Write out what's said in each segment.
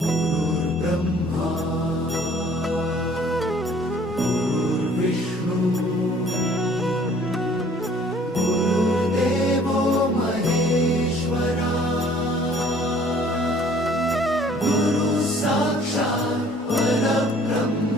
Guru Sakshat Parabrahma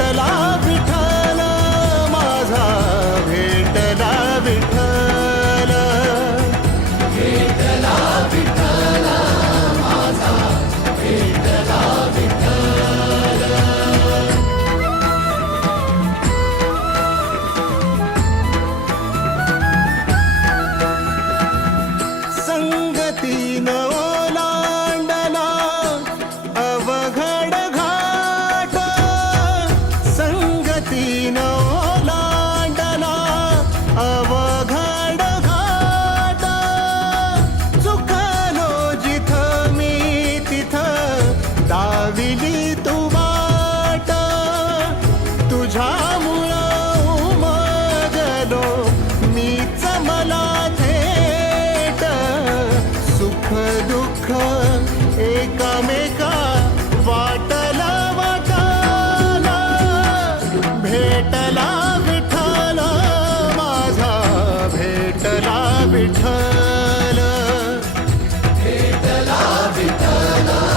காட்டலா सुख एकामेका वाटला वाटला भेटला विठला माझा भेटला विठ्ठल.